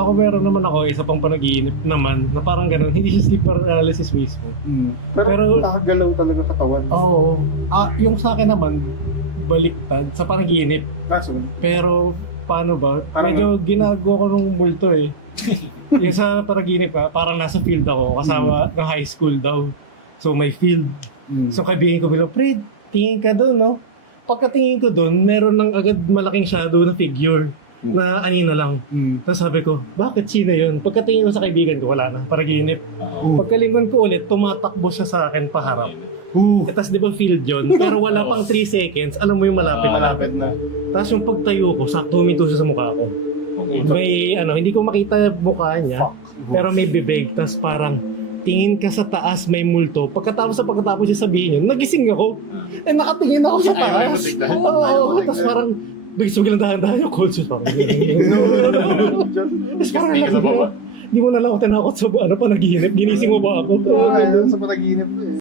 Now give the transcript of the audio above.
ako meron naman ako isa pang panaginip naman na parang ganun, hindi siya sleep paralysis mismo. Pero nakagalaw talaga katawan. Oo. Yung sa akin naman, baliktad sa panaginip. Kaso, Pero paano ba? Parang- Medyo ginagawa ko nung multo eh. Yung sa panaginip parang nasa field ako kasama ng high school daw. So may field. So kaibigan ko bilang, Fred, tingin ka doon, no? Pagkatingin ko doon, meron ng agad malaking shadow na figure na anina lang. Tapos sabi ko, bakit sino yun? Pagkatingin ko sa kaibigan ko, wala na, panaginip. Pagkalingon ko ulit, tumatakbo siya sa akin paharap. Tapos di ba field yun? Pero wala pang 3 seconds, alam mo yung malapit. malapit na. Tapos yung pagtayo ko, sakto huminto siya sa mukha ko. May hindi ko makita mukha niya, pero may bibig, tapos parang tingin ka sa taas, may multo. Pagkatapos niya sabihin yun, nagising ako. Nakatingin ako sa taas. Oo, tapos parang biglang dahan-dahan yung cold shoes. Tapos parang hindi mo na lang ako tinakot sa panaginip. Ginising mo ba ako? Sa panaginip.